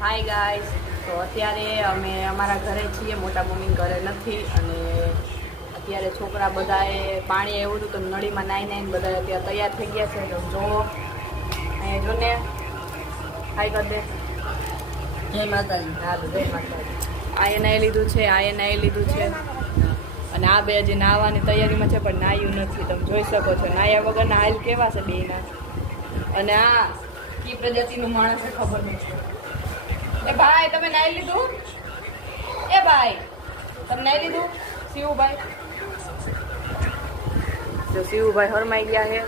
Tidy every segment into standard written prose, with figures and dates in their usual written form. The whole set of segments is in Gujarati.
હાય ગાઈસ, તો અત્યારે અમે અમારા ઘરે છીએ, મોટા મમ્મી ઘરે નથી. અને અત્યારે છોકરા બધાએ પાણી આવ્યું હતું તો નળીમાં નાઈને બધા અત્યારે તૈયાર થઈ ગયા છે. તો જો અહીંયા જો ને, હાય કર દે. જય માતાજી. હા, જય માતાજી. આ એ નાઈ લીધું છે, આ એ નાઈ લીધું છે. અને આ બે હજી નાહવાની તૈયારીમાં છે પણ નાહ્યું નથી. તમે જોઈ શકો છો નાહ્યા વગરના હાલ કેવા છે બેના. અને આ કી પ્રજાતિનું માણસ છે ખબર નહીં. એ ભાઈ તમે નાઈ લીધું? એ ભાઈ તમે નાઈ લીધું? શિવભાઈ, જો શિવભાઈ હરમાઈ ગયા છે.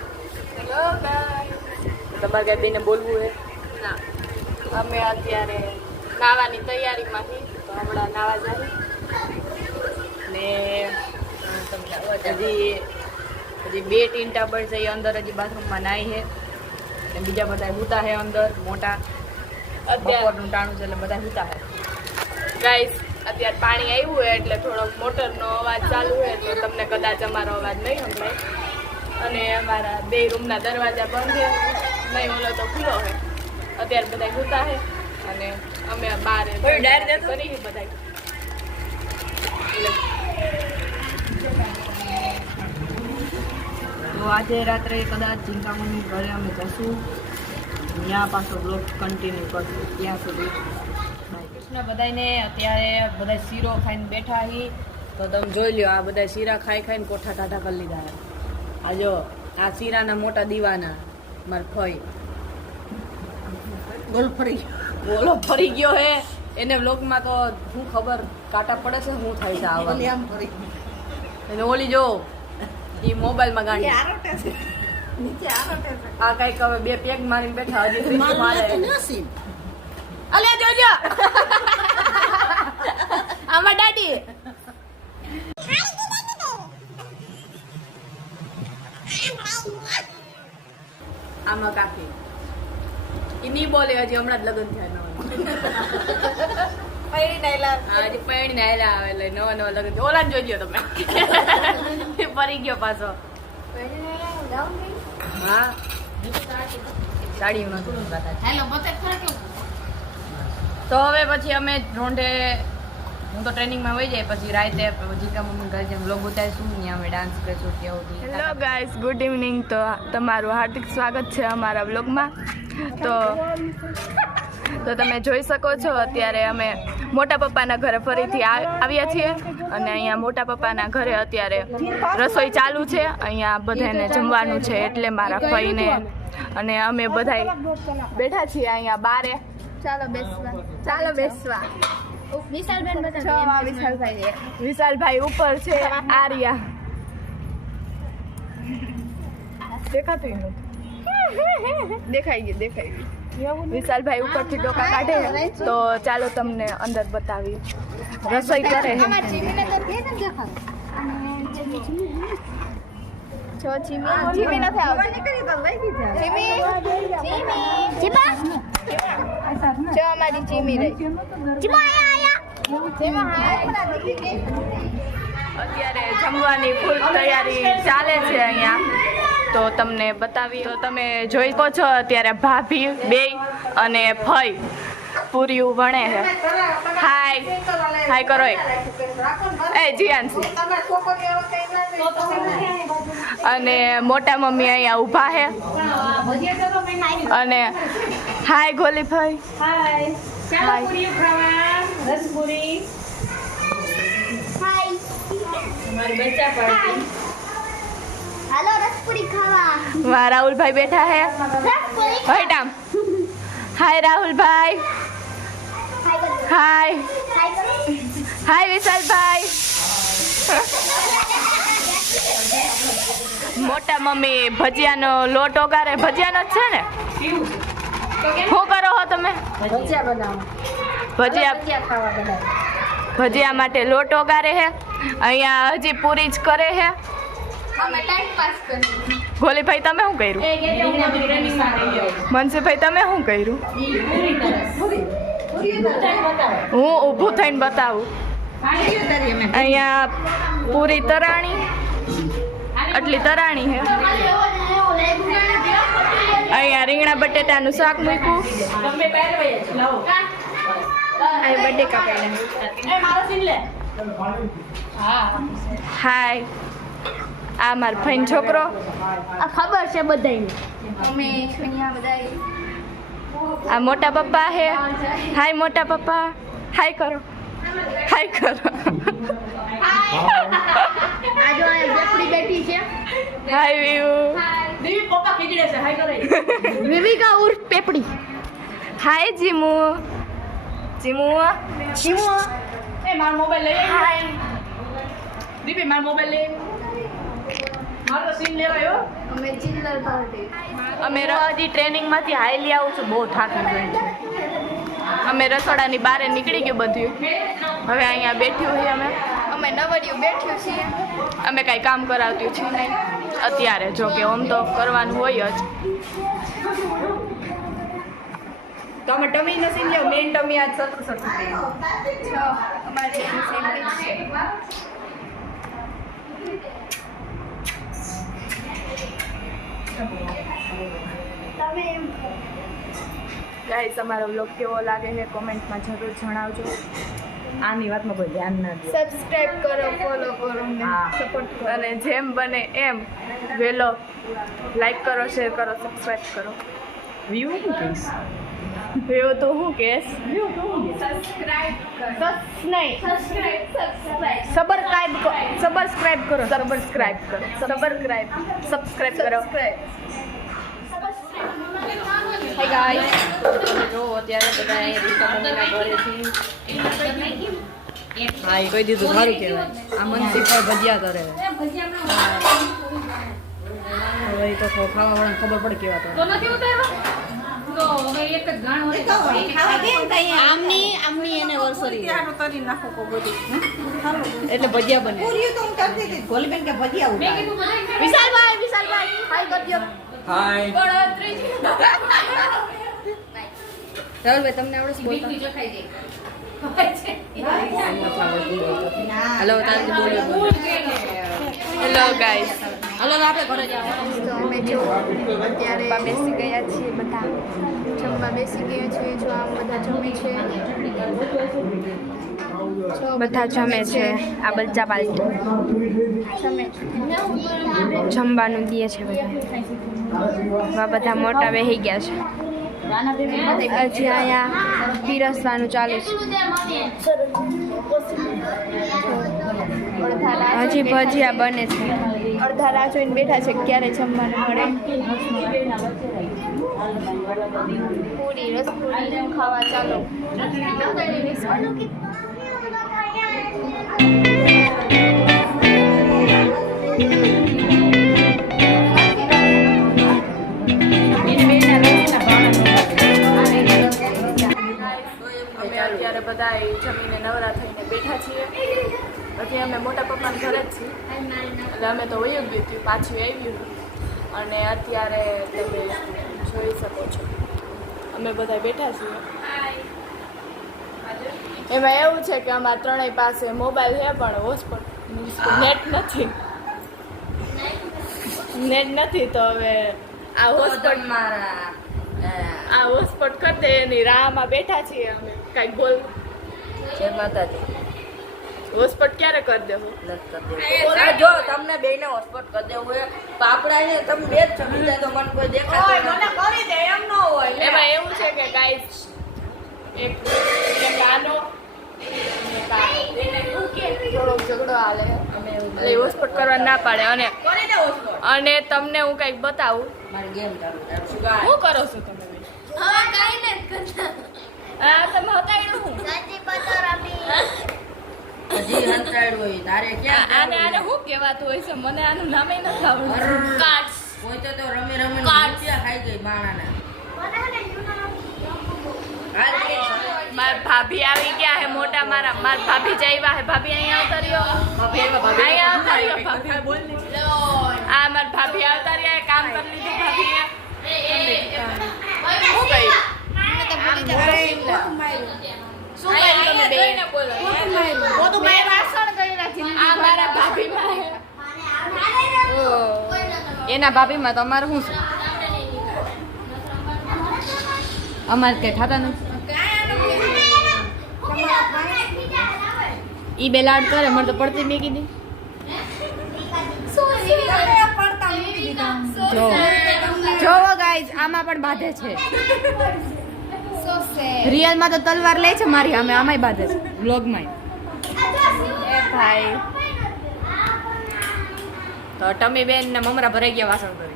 હેલો ભાઈ, તમારે કઈ બેને બોલવું છે? ના, અમે અત્યારે નાવાની તૈયારીમાં છીએ. તો હમણાં નાવા જાય ને હજી બે ટીન ટાબર છે એ અંદર હજી બાથરૂમમાં નાઈ છે. ને બીજા બધા હુતા છે અંદર મોટા. બપોરનું ટાણું છે એટલે બધા હુતા છે. ગાઈસ, અત્યારે પાણી આવ્યું હોય એટલે થોડોક મોટરનો અવાજ ચાલુ હોય એટલે તમને કદાચ અમારો અવાજ નહીં સંભળાય. અને અમારા બે રૂમના દરવાજા બંધ છે, નહીં ઓલો તો ખુલ્લો છે. અત્યારે બધા હુતા છે અને અમે બહાર કરી બધા. તો આજે રાત્રે કદાચ ચિંતામણી ઘરે અમે જશું, ત્યાં પાછો બ્લોગ કન્ટિન્યુ કરશું. ત્યાં સુધી કૃષ્ણ બધાને અત્યારે બધા શીરો ખાઈને બેઠા હી. તો તમે જોઈ લો, આ બધા શીરા ખાઈ ખાઈને કોઠા ટાઢા કરી લીધા. આ જો આ શીરાના મોટા દીવાના માર ફઈ બોલો ફરી ગયો હે. એને વ્લોગમાં તો શું ખબર કાંટા પડે છે, શું થાય છે આવા. અને ઓલી જો એ મોબાઈલમાં ગાંડી આ કઈક હવે બે પેક મારીને બેઠા. હજી મારે અલે જોજો આમાં દાદી આમાં કાકી એ નહીં બોલે. હજી હમણાં જ લગ્ન થયા હજી પૈણી નાયલા આવે એટલે નવા નવા લગ્ન. ઓલા જોઈજો તમે ફરી ગયો પાછો. હા, સાડી તો હવે પછી અમે રોંઢે, હું તો ટ્રેનિંગમાં વહી જાય પછી રાતે જીકા મમ્મી ઘરે જેમ બ્લોગ ઉતારીશું, ત્યાં અમે ડાન્સ કરીશું. ત્યાં હેલો ગાઈસ, ગુડ ઇવનિંગ. તો તમારું હાર્દિક સ્વાગત છે અમારા બ્લોગમાં. તો તમે જોઈ શકો છો અત્યારે અમે મોટા પપ્પાના ઘરે ફરીથી આવ્યા છીએ. અને અહીંયા મોટા પપ્પાના ઘરે અત્યારે રસોઈ ચાલુ છે. અહીંયા બધાને જમવાનું છે એટલે મારા ફઈને અને અમે બધા બેઠા છીએ અહીંયા બારે. ચાલો બેસવા. વિશાલભાઈ ઉપર છે. આર્યા દેખાતું દેખાઈ ગયું. વિશાલભાઈ ઉપરથી ડોકા કાઢે તો ચાલો તમને અંદર બતાવી. રસોઈ કરે અમારી ચીમી રહી. અત્યારે જમવાની ફૂલ તૈયારી ચાલે છે અહીંયા. તો તમને બતાવી, તો તમે જોઈ શકો છો અત્યારે ભાભી બે અને ફઈ પૂરીયું વણે છે. હાય કરો એ જીયાનસી. અને મોટા મમ્મી અહીંયા ઊભા છે. અને હાય ગોલી ભાઈ. વાહ, રાહુલભાઈ બેઠા હે. હાય રાહુલભાઈ. હાય વિશાલભાઈ. મોટા મમ્મી ભજીયાનો લોટ ઓગારે. ભજીયાનો જ છે ને? શું કરો છો તમે? ભજીયા માટે લોટ ઓગારે છે. અહીંયા હજી પૂરી જ કરે છે. ગોલીભાઈ તમે શું કર્યું? મનસુભાઈ તમે શું કર્યું? હું ઊભું થઈને બતાવું. અહીંયા પૂરી તરાણી, આટલી તરાણી છે. અહીંયા રીંગણા બટેટાનું શાક મૂક્યું. બર્થડે કા પહેલા એ મારો સીન લે હા હાય આ મારો ફાઈન છોકરો આ ખબર છે બધાયને અમે છોનિયા બધાય આ મોટા પપ્પા હે હાય મોટા પપ્પા હાય કરો હાય કરો આજો આ બેપડી બેઠી છે હાય વિવુ દીવી પપ્પા ખીજડે છે હાય કરે વિવિકા ઉર્ફ પેપડી હાય જીમુ જીમુ જીમુ એ મારો મોબાઈલ લઈ હાય દીપી મારો મોબાઈલ લે મારો તો સીન લેવાયો અમે ચિલ્લર પાર્ટી અમે હજી ટ્રેનિંગમાંથી હાઈલી આવું છું બહુ થાકી ગઈ છું અમે રસોડાની બહાર નીકળી ગયું બધું હવે અહીંયા બેઠ્યું છીએ અમે નવડિયું બેઠ્યું છીએ અમે કાંઈ કામ કરાવતું છીએ નહીં અત્યારે જો કે આમ તો કરવાનું હોય જ તો અમે ટમી નો સીન લ્યો મેન ટમી આજ સરખું સરખું અમારે સેમ છે ગાઈસ અમારો વ્લોગ કેવો લાગે છે કોમેન્ટમાં જરૂર જણાવજો આની વાતમાં કોઈ ધ્યાન ના દો સબસ્ક્રાઇબ કરો ફોલો કરો સપોર્ટ કરો અને જેમ બને એમ વેલો લાઈક કરો શેર કરો સબસ્ક્રાઇબ કરો વ્યૂ હું કહીશ વ્યૂ તો હું કહેશ સબસ્ક્રાઇબ કરો નહીં સબસ્ક્રાઇબ કરો સબસ્ક્રાઇબ કરો Hey guys. જો અત્યારે બધા અહીંયા મમ્મીના ઘરે છે હા એ કહી દીધું સારું કહેવાય આ મનસી પર ભજીયા કરે હવે તો ખાવાવાળાને ખબર પડે કેવા તો નથી ઉતારવા તો હવે એક જ ગાણ હોય આમની એને વર્ષરી આનો તરી નાખો કો બધું એટલે ભજીયા બને પૂરી તો હું કરતી હતી ગોલીબેન કે ભજીયા ઉતાર વિશાલભાઈ હાય કરજો હાય રાહુલભાઈ તમને આવડે છે બોલતા હેલો તારે બોલ્યો હેલો ગાઈસ હાલો આપણે ઘરે જાવ તો અમે જો અત્યારે બેસી ગયા છીએ બધા જમવા બેસી ગયા છીએ જો આમ બધા જમે છે બધા જમે છે આ બચ્ચા પાલટી જમવાનું દે છે બધા બધા મોટા બેસી ગયા છે હજી અહીંયા પીરસવાનું ચાલુ છે હજી ભજીયા બને છે અડધા રાહ જોઈને બેઠા છે ક્યારે જમવાનું મળે પૂરી રસપુરી ખાવા ચાલો અત્યારે બધા જમીને નવરા થઈને બેઠા છીએ હજી અમે મોટા પપ્પાના ઘરે જ છીએ એટલે અમે તો વયું ગયું હતું પાછું આવ્યું અને અત્યારે તમે જોઈ શકો છો અમે બધા બેઠા છીએ એમાં એવું છે કે અમારા ત્રણેય પાસે મોબાઈલ છે પણ હોસ્પોટ નેટ નથી તો હવે આ હોસ્પોટ આ હોસ્પોટ કરી દે એની રાહમાં બેઠા છીએ અમે કાંઈક બોલ જય માતાજી હોસ્પોટ ક્યારે કરી દેવું જો તમને બેને હોસ્પોટ કરી દેવું હોય પાપડા ને તમે બે જ ચડી જાય તો મને કોઈ દેખાતું મને કરી દે એમ ન હોય એમાં એવું છે કે ગાઈસ એક આનો થોડોક ઝઘડો હાલે એટલે હોસ્પોટ કરવા ના પાડે અને તમને હું કંઈક બતાવું મારી ગેમ ચાલુ શું કરો છો તમે હા તમે હતાડ્યું હું હજી હંતાડ હોય તારે ક્યાં આને શું કહેવાતું હોય છે મને આનું નામે નથી આવડતું કાર્ડ્સ કોઈ તો રમી રૂપિયા ખાઈ ગઈ માણાના માર ભાભી આવી ગયા હે મોટા મારા ભાભી જઈવા હે ભાભી અહીંયા આવતા રહ્યો અહીંયા આવતા રહ્યો આ માર ભાભી આવતા રહ્યા કામ કરી લીધું ભાભીએ શું એના ભાભીમાં તો અમારે શું છે અમારે કઈ થતા નથી ઈ બે લાડ કરે મને તો પડતી મેં કીધી જોવો ગાઈઝ આમાં પણ બાંધે છે રિયલ માં તો તલવાર લે છે મારી આમે આમાંય બાંધે છે વ્લોગ માં એ ભાઈ તો ટમી બેન ને મમરા ભરાઈ ગયા વાસણ કરી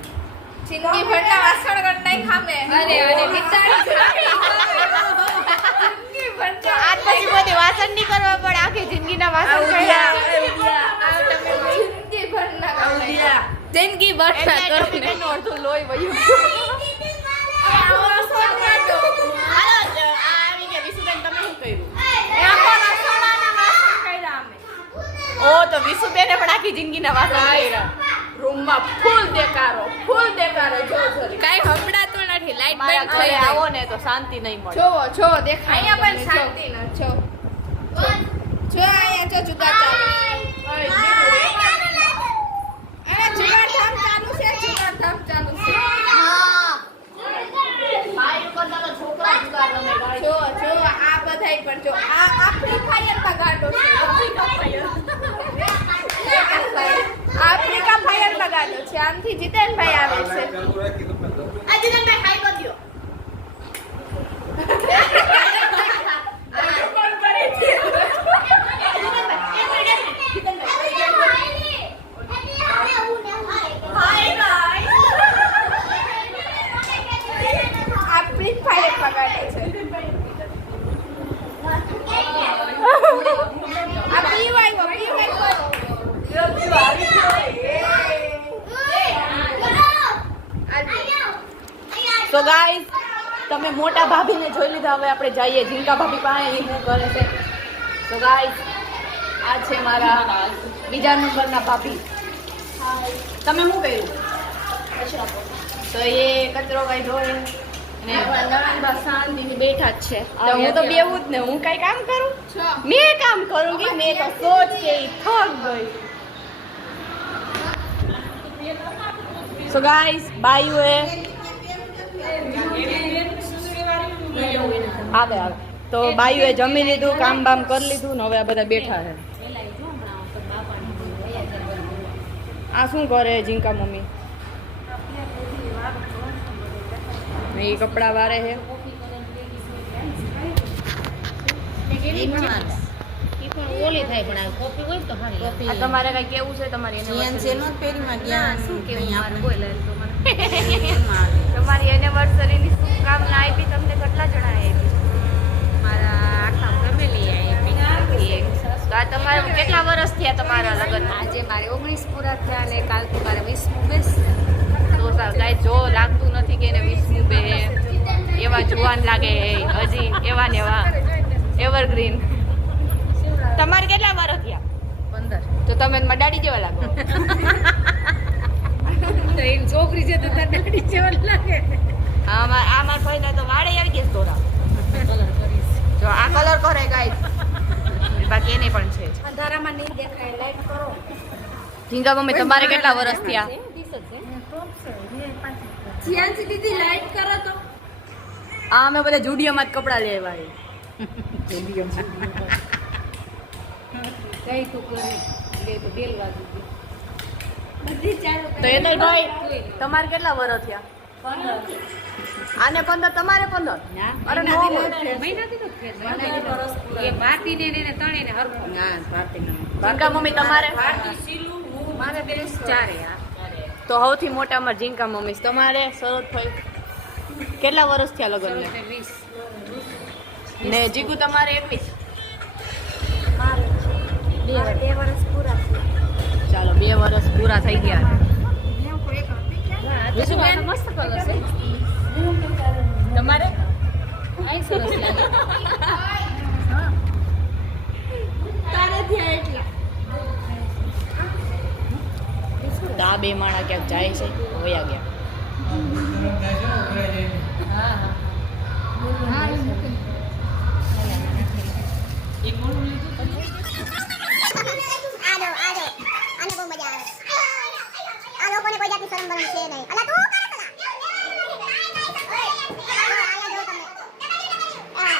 જિંદગી ભરના વાસણ કર નહીં ખામે અરે બિચારી આજ પછી બધી વાસણ નહીં કરવા પડે આખી જિંદગીના વાસણ કર્યા જિંદગી ભરના જિંદગી ભરના બેન અડધું લોહી વયું ઓ તો વિશુબેને પણ આખી જિંદગીના વાસણ કર્યા રૂમમાં ફૂલ દેકારો જો કાઈ હમણાતું નથી લાઈટ મારા બંધ ઘરે થઈ આવો ને તો શાંતિ નહીં મળે જો દેખાય અહીંયા પણ શાંતિ ન જો અહીંયા જો જુગાર ચાલુ અને જુગાર ધામ ચાલુ છે જો આ બધાય પણ જો આ આપણી ફાયર માં ગાડો છે આફ્રિકા ફાયર માં ગાડો છે આમથી જીતેનભાઈ આવે છે આ જીતેનભાઈ હાઈ કરી દો આપણી ફાયર પગાડે છે આ પીવાય સો ગાઈસ તમે મોટા ભાભીને જોઈ લીધા હવે આપણે જઈએ ઝીંકા ભાભી પાસે એ શું કરે છે સો ગાઈસ આ છે મારા બીજા નંબરના ભાભી તમે શું કર્યું તો એ કચરો કાઢ્યો ને શાંતિથી બેઠા જ છે તો હું તો બેવું જ ને હું કઈ કામ કરું મેં કામ કરું કે મેં તો સોચ કે થક ગઈ સો ગાઈસ બાયુએ આવે તો બાયુએ જમી લીધું કામ બામ કરી લીધું ને હવે આ બધા બેઠા છે આ શું કરે ઝીંકા મમ્મી એ કપડા વારે છે આ તમારે કઈ કેવું છે તમારી તમારી એનિવર્સરીની શુભકામના આપી તમને કેટલા જણા આપી મારા આખા ફેમિલી આવી તો આ તમારા કેટલા વર્ષ થયા તમારા લગ્ન આજે મારે 19 પૂરા થયા અને કાલથી મારે 20 બેસ તો કાંઈ જો લાગતું નથી કે એને 20 બે એવા જુવાન લાગે હજી એવા ને એવા એવરગ્રીન તમારે કેટલા વર્ષ થયા 15 તો તમે દાડી જેવા લાગો તો એક છોકરી છે તો તાર દાડી જેવા લાગે આ મારા ભાઈને તો વાળે આવી ગયા દોરા કલર કરીશ જો આ કલર કરે ગાઈસ બાકી એને પણ છે અંધારામાં નહીં દેખાય લાઈટ કરો ઝીંગા મમ્મી તમારે કેટલા વર્ષ થયા જ્યાંથી દીદી લાઈટ કરો તો આ અમે બધા જુડિયોમાં જ કપડાં લેવા કઈ તું કરે લે તો બેલ વાગી ગઈ બધી ચાલુ તો એ ભાઈ તમારે કેટલા વર્ષ થયા આને 15 તમારે 15 અરે નો મહિનાથી તો ફેર એ ભાતીને ને એને તણેને હરખો ઝીંકા મમ્મી તમારે મારે બેસ ચારે આ તો સૌથી મોટા અમાર ઝીંકા મમ્મી તમારે શરત થઈ કેટલા વર્ષ થયા લગ્ન 20 ને જીગુ તમારે 21 2 વર્ષ પૂરા ચાલો 2 વર્ષ પૂરા થઈ ગયા વિશુબેન મસ્ત કલર છે તમારે આઈ સરસ લાગે તારે થયા એટલા તો આ બે માણા ક્યાંક જાય છે વયા ગયા હા હા એ મોડું લીધું આને બહુ મજા આવે આ લોકોને કોઈ જાતની શરમ બરમ છે નહીં અલા તું કરે પેલા આયા જો તમે આ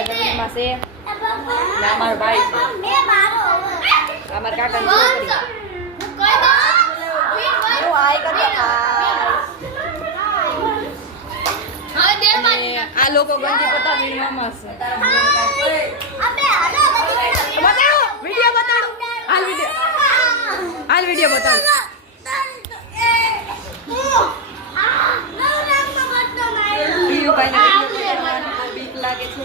બધા જમણીમાં છે. ને અમારો ભાઈ છે. અમારા કાકાની છોકરી. હું આય કરતો અને આ લોકો ગંજી પતાવી મામા છે. બતાડો વિડિયો બતાડો. હાલ વિડિયો બતાડો. બીજું કાંઈ નથી. બીક લાગે છે.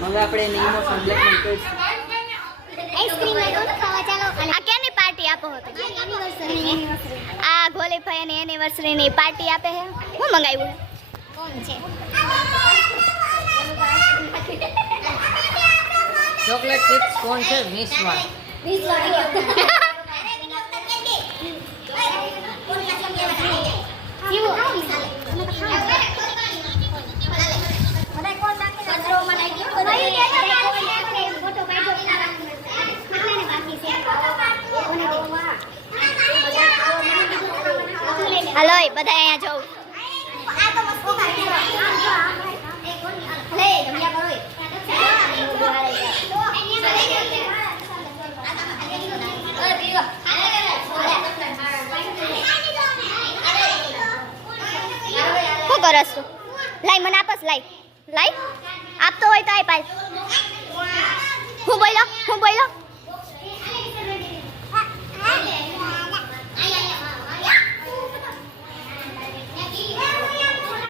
હવે આપણે એને ઇમોશનલ બ્લેકમેલ કરીશું. આઈસ્ક્રીમ લઈ દો ખાવા ચાલો. આ કેની પાર્ટી આપો હતો? આ ગોલીભાઈની એનિવર્સરીની પાર્ટી આપે છે. હું મંગાવ્યું? કોણ છે? ચોકલેટ ચિપ્સ કોણ છે? મિસમાં હલો બધા અહીંયા જાઓ. શું કરસ તું? લાઈ મને આપસ. લાઈ આપતો હોય તો આય પાલ. હું બોલ્યો